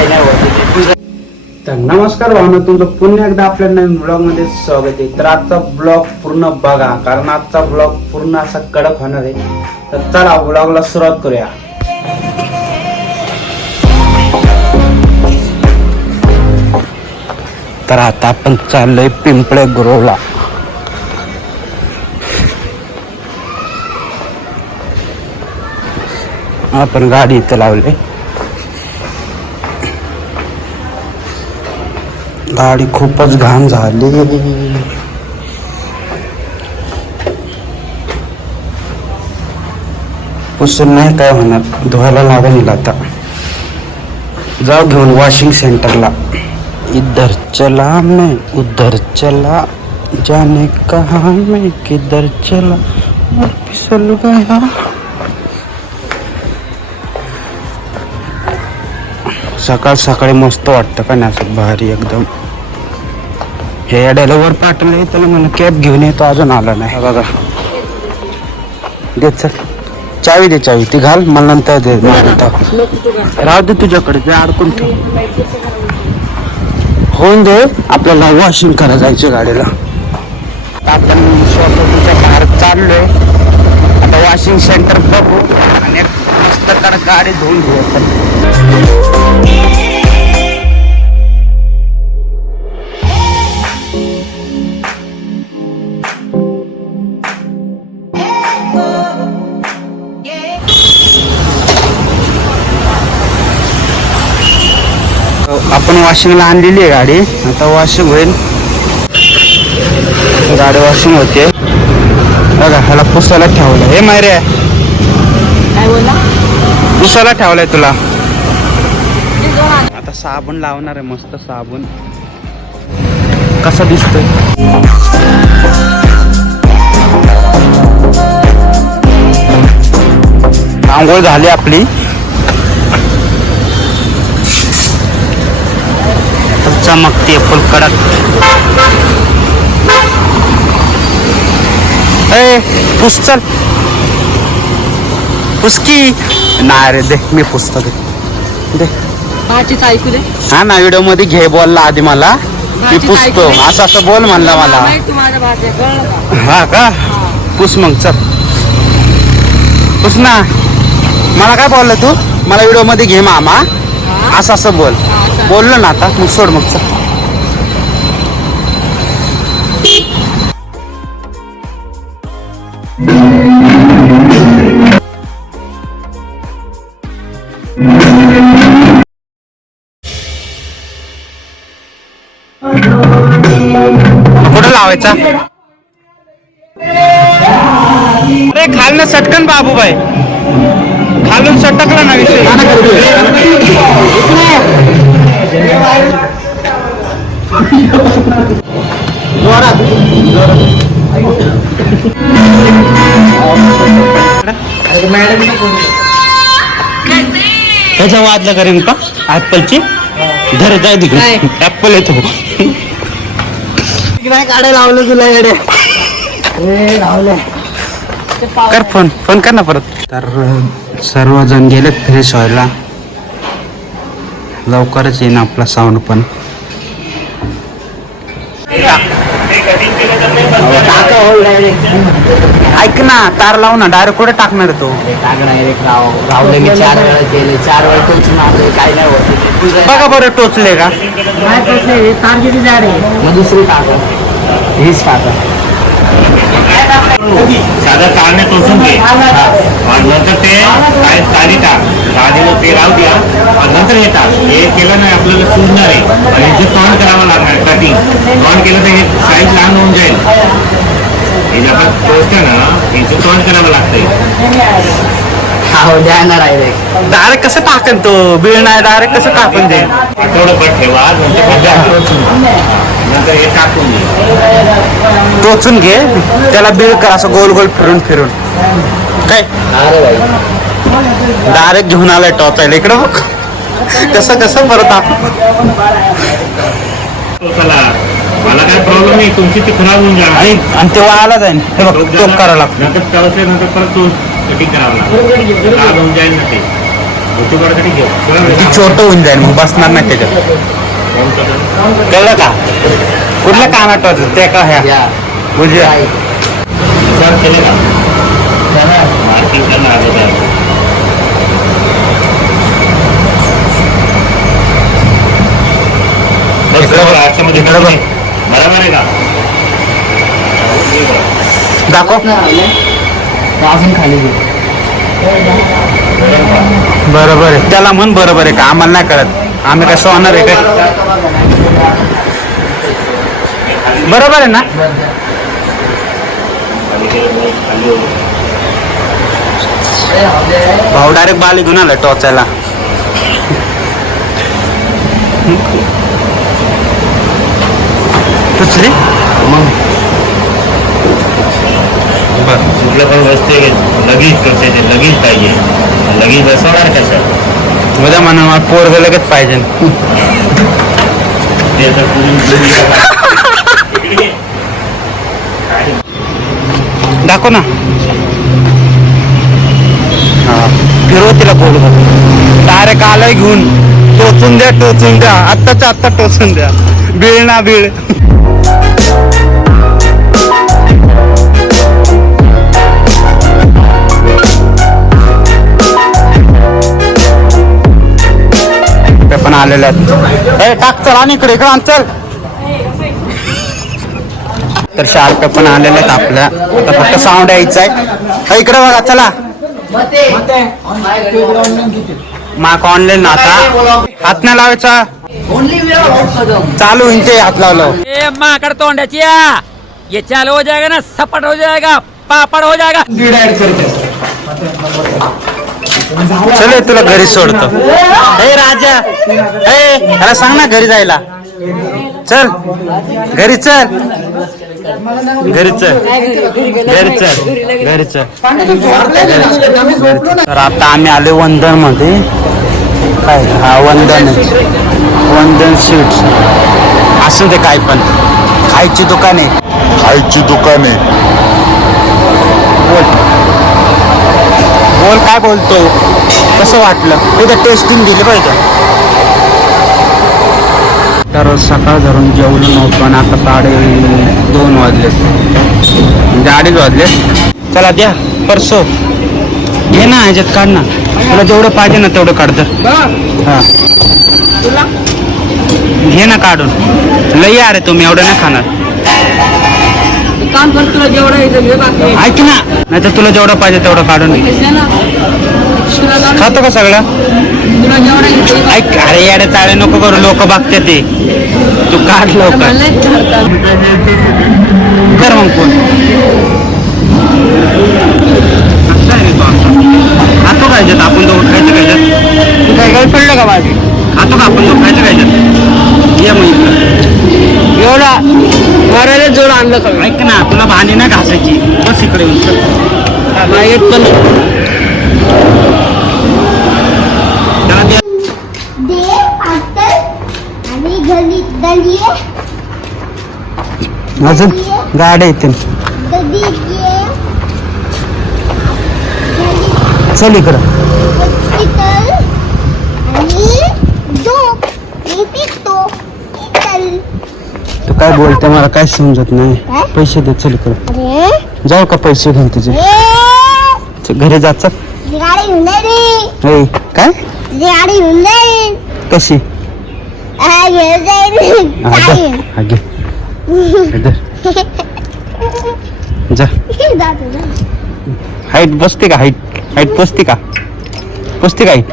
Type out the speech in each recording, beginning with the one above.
काही नाही होत. तर नमस्कार भावना, तुमचं पुन्हा एकदा आपल्या नवीन ब्लॉग मध्ये स्वागत आहे. तर आजचा ब्लॉग पूर्ण बघा, कारण आजचा ब्लॉग पूर्ण असा कडक होणार आहे. तर चला ब्लॉगला सुरुवात करूया. तर आता आपण चाललोय पिंपळे गुरवला. आपण गाडी इथं लावली. गाडी खूपच घाण झाली. पुसून नाही काय होणार, धुवायला लागेल आता. जाऊ घेऊन वॉशिंग सेंटरला. इधर चला मैं उधर चला, जाने कहा मैं किधर चला, मैं फिसल गया. सकाळ सकाळी मस्त वाटतं का नाही, असं भारी एकदम. हे अड्याला वर पाठवलं, त्याला मला कॅब घेऊन येतो, अजून आला नाही. बघा दे, चल चावी दे, चावी ती घाल, मला नंतर दे. राहू दे तुझ्याकडे, ते अडकून ठेव. होऊन दे, आपल्याला वॉशिंग करायला जायचं गाडीला. आपण स्वतःच्या बाहेर चाललोय आता. वॉशिंग सेंटर बघू आणि मस्त कडक गाडी धुवून घेऊ. आपण वॉशिंगला आणलेली आहे गाडी, आता वॉशिंग होईल. गाडी वॉशिंग होते बघा. ह्याला पुसायला ठेवलं. हे मायरे काय बोलला? पुसायला ठेवलंय तुला. आता साबण लावणार आहे, मस्त साबण. कसा दिसतोय? आंघोळ झाली आपली. चमकते फुल कडक. पुस, चल पुसकी. नाही रे, दे मी पुसतो. दे ऐकू दे. हा ना, व्हिडिओ मध्ये घे बोलला आधी मला, मी पुसतो असं असं बोल म्हणला मला. हा का, पुस मग, चल पुस ना. मला काय बोललं तू? मला व्हिडिओ मध्ये घे मामा, असं असं बोललो ना. आता मग सोड, मग चल. कुठं लावायचा? अरे खालनं सटकन बाबूबाई, खालून सटकला ना विषय. त्याच्या वादला करेन का ऍपलची? धर जाय तिकडे, ऍपल येतो. काय काढायला लावलं तुला येडे? कर फोन, फोन कर ना परत. तर सर्वजण गेलेत फ्रेश व्हायला. लवकरच येईन आपला साऊंड पण. ऐक ना, तार लावू ना. डायरेक्ट कुठे टाकणार तो? रावले मी 4 वेळा केले, 4 वेळा टोचून मारले, काही नाही होत. बघा बरं, टोचले का? नाही टोचले, तार किती जाड आहे. मग दुसरी टाका, हीच टाका. साधा तारने टोचून घे आणि नंतर ते तारी टाक. तारीला ते राहू द्या आणि नंतर हे टाक. हे केलं नाही आपल्याला सुजणार आहे आणि हे तोंड करावं लागणार. कटिंग तोंड केलं तर हे साईज लहान होऊन जाईल. हे जे आपण टोचतं ना, याचं तोंड करावं लागतंय. हो द्या डायरेक्ट कसं टाकेन तो? बिळ नाही, डायरेक्ट कसं टाकून दे? आठवडं ठेवा, नंतर हे टाकून दे. टोचून घे, त्याला बिळ कर असं गोल गोल फिरून फिरून. काय डायरेक्ट घेऊन आलाय टोचायला. इकडं बघ कसं कसं परत मला काय प्रॉब्लेम नाही, तुमची ती खराब होऊन जाणार आणि ते वाळायला जाईल. हे बघ, टोक करावं लागतं. नंतर नंतर परत तो कटिंग करावं लागतं, खराब होऊन जाईल ना ते. छोटी बडकटी घेऊ ती छोटं होऊन जाईल मग बसणार नाही त्याच्यात कळलं का कुठलं कानात होतं ते का ह्या या बुझ्या सर केले का मार्किंग करणार अगोदर आरशामध्ये इकडं बघ. बरोबर आहे का दाखव अजून खाली घे. बरोबर आहे त्याला म्हण बरोबर आहे का आम्हाला नाही कळत आम्ही कसं होणार आहे काय बरोबर आहे ना भाऊ डायरेक्ट बाली घेऊन आला टोचायला दुसरी मग कुठलं पण वस्तू लगेच कशाचे लगेच पाहिजे लगेच बसवणार कसं उद्या म्हणा मला पोरग लगेच पाहिजे ते तर दाखव ना हा फिरव तिला बोल डायरेक्ट आलाय घेऊन टोचून द्या आत्ताच्या आत्ता टोचून द्या बीळ ना बीळ ते पण आलेले आहेत ए टाक चल आणि इकडे आण चल तर शार्प पण आलेले आहेत आपल्या आता फक्त साऊंड यायचं आहे इकडे बघा चला माक ऑनलाईन आता हात नाही लावायचा चालू इंचे हात लावलं ए माकड़ तोंड्याचिया ये चालू हो जाएगा ना सपट हो जाएगा पापड़ हो जाएगा चल तुला घरी सोडतो हे राजा हे त्याला सांग ना घरी जायला चल घरी चल घरी चल घरी चल घरी चल तर आता आम्ही आले वंदन मध्ये काय हा वंदन आहे. वंदन स्वीट्स असू दे काय पण खायची दुकाने बोल काय बोलतोय कसं वाटलं उद्या टेस्टिंग दिली पाहिजे तर सकाळ धरून जेवलो नव्हतं आणि आता 2:30 वाजले म्हणजे 2:30 वाजले चला द्या परसो घे ना ह्याच्यात काढ ना तुला जेवढं पाहिजे ना तेवढं काढ तर हा घे ना काढून लई अरे तुम्ही एवढं नाही खाणार काम कर तुला जेवढा ऐक ना नाही तर तुला जेवढं पाहिजे तेवढं काढून घे खातो का सगळं ऐक अरे याडे चाळे नको करू लोक बघते ते तू काढ लवकर कर मग फोन खातो काय याच्यात आपण दोघं खायचं काय याच्यात तू काय पडलं का माझी खातो का आपण दोघं खायचं काय याच्यात ये मग इकडं एवढा मरायला जोड आणलं का ऐक ना तुला भांडी ना घासायची बस इकडे येऊन चल. एक पण त्याला द्या. दे पातळ आणि घरी दलिये अजून गाड्या येते दलिये चल इकडं पितळ आणि दूध मी पितो पितळ तू काय बोलते मला काय समजत नाही काय? पैसे दे चल इकडं अरे जाऊ का पैसे घेऊन तुझे चल, घरी जा चल ही गाडी घेऊन जाईल ए, काय ही गाडी घेऊन जाईल कशी घेऊन जाईल हा, जाईल. दे. हा, घे इधर. जा जातो ना. हाईट बसते का हाईट बसते का हाईट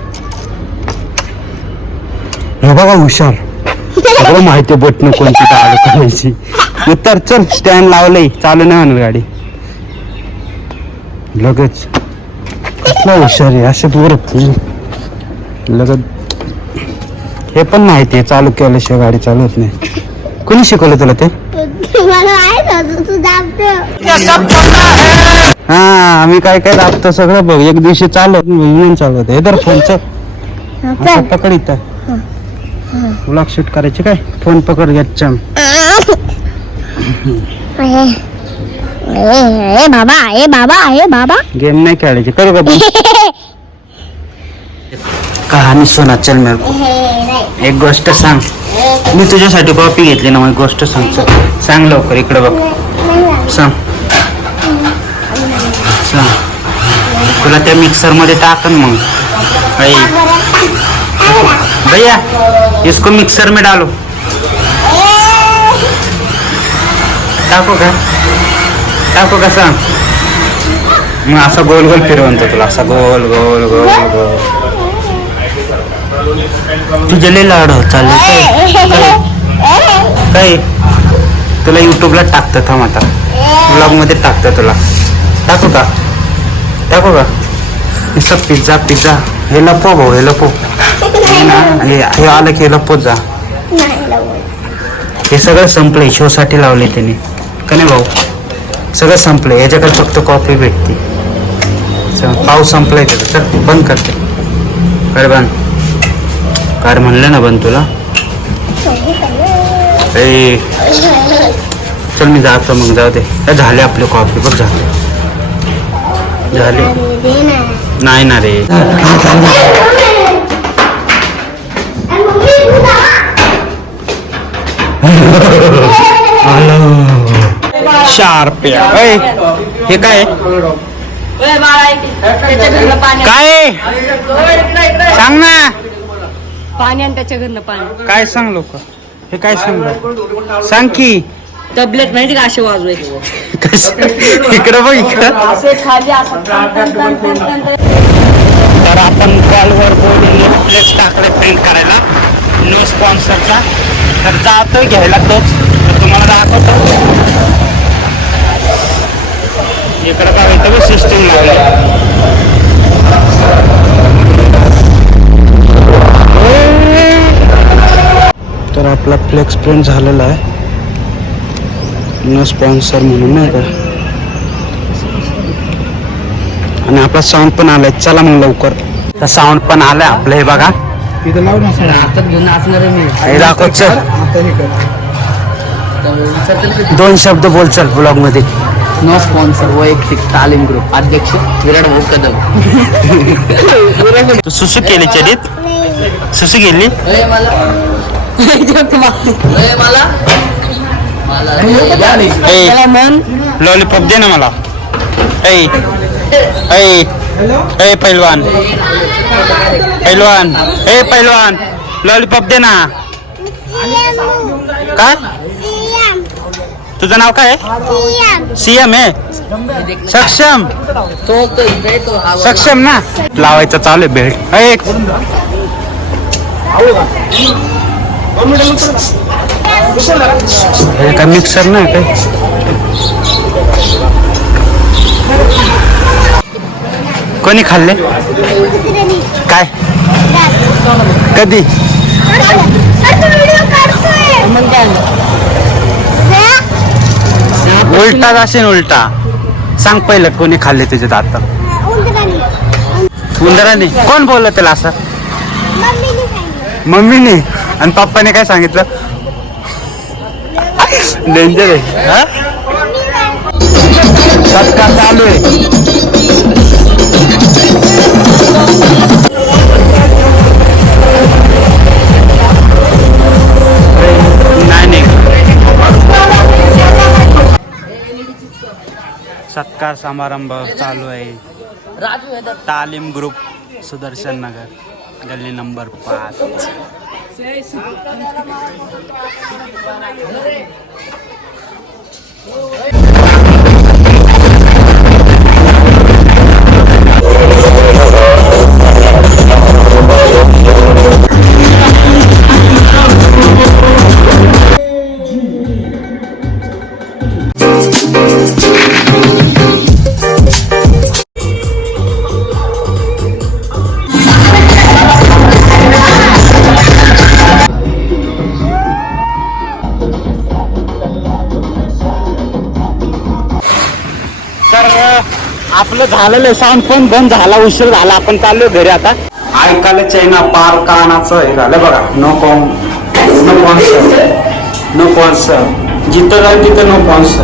हे बघा हुशार सगळं माहिती बटन कोणती काय करायची उत्तर चल स्टँड लावलंय चालू नाही म्हणत गाडी लगेच कुठला हुशार आहे असे दूर लगेच हे पण माहिती आहे चालू केल्याशिवाय गाडी चालवत नाही कोणी शिकवलं तुला ते मला माहित होतं तू जातो हा आम्ही काय काय दाबतो सगळं बघ एक दिवशी चालवत हे तर फोनचं असं पकड इथं ब्लॉग शूट करायची काय फोन पकड घ्यायचा बाबा गेम नाही खेळायची करू का कहाणी सुना चल मेरे को. एक गोष्ट सांग. मी तुझ्यासाठी कॉपी घेतली ना, मग गोष्ट सांग. चल सांग लवकर, इकडे बघ. सांग सांग. तुला त्या मिक्सर मध्ये टाकन मग. भैया इसको मिक्सर में डालो. टाको का सांग. मग असा गोल गोल फिरवतो तुला, असा गोल गोल गोल गोल. तुझे लय लाड चालले काय. तुला युट्यूबला टाकतं, थांब आता ब्लॉग मध्ये टाकतं तुला. टाकू का नुसतं पिझ्झा. हे लपो भाऊ, हे लपो. हे आलं की लपो जा. हे सगळं संपलंय, शो साठी लावले त्यांनी का नाही भाऊ. सगळं संपलंय, याच्याकडे फक्त कॉफी भेटते. पाऊस संपलाय त्याचा. चल बंद करते. कर बंद कर म्हणलं ना बंद तुला. चल मी जातो मग, जाऊ दे. झाले आपले कॉफी बघ, झाले. नाही ना रे. शार्प. हे काय काय सांग ना. पाणी आणि त्याच्या घरनं पाणी. काय सांग लोक. हे काय सांग सांग की. तबलेत माहिती का असे वाजवायचे. इकडं बघ, इकडं. असे खाली असं. तर आपण कॉलवर बोलून प्लेस टाकले प्रिंट करायला, नो स्पॉन्सरचा. तर जातोय घ्यायला तोच. तर तुम्हाला दाखवतो. इकडं काय होतं सिस्टीम लागली. तर आपला फ्लेक्स प्रिंट झालेला आहे, नो स्पॉन्सर म्हणून नाही का. आणि आपला साऊंड पण आलाय. चला मग लवकर. तर साऊंड पण आलाय आपलं. हे बघा, हातात घेऊन नाचणार आहे मी. हे दाखव. चल 2 शब्द बोल चल ब्लॉग मध्ये. नो स्पॉन्सर वैयक्तिक तालीम ग्रुप अध्यक्ष विराट भाऊ कदम. तू सुसू केली चरित. सुसू गेली. लॉलीपॉप दे ना मला. पैलवान लॉलीपॉप दे ना. काय तुझं नाव काय आहे. सीएम आहे. सक्षम ना. लावायचं चालू आहे बेल्ट. हे काय मिक्सर नाही काय. कोणी खाल्ले काय कधी. उलटा जाशील उलटा. सांग पहिलं कोणी खाल्ले तुझे दात. उंदराने. कोण बोललं त्याला असं. मम्मीने. आणि पप्पाने काय सांगितलं. डेंजर आहे. सत्कार चालू आहे. नाही सत्कार समारंभ चालू आहे. तालीम ग्रुप सुदर्शन नगर गल्ली नंबर 5. आपलं झालेलं साऊंड पण बंद झाला. उशीर झाला. आपण चाललो घरी आता. ऐकायला चायना पार कानाचं हे झालं बघा. नो स्पॉन्सर जिथं जाईल तिथं नो स्पॉन्सर.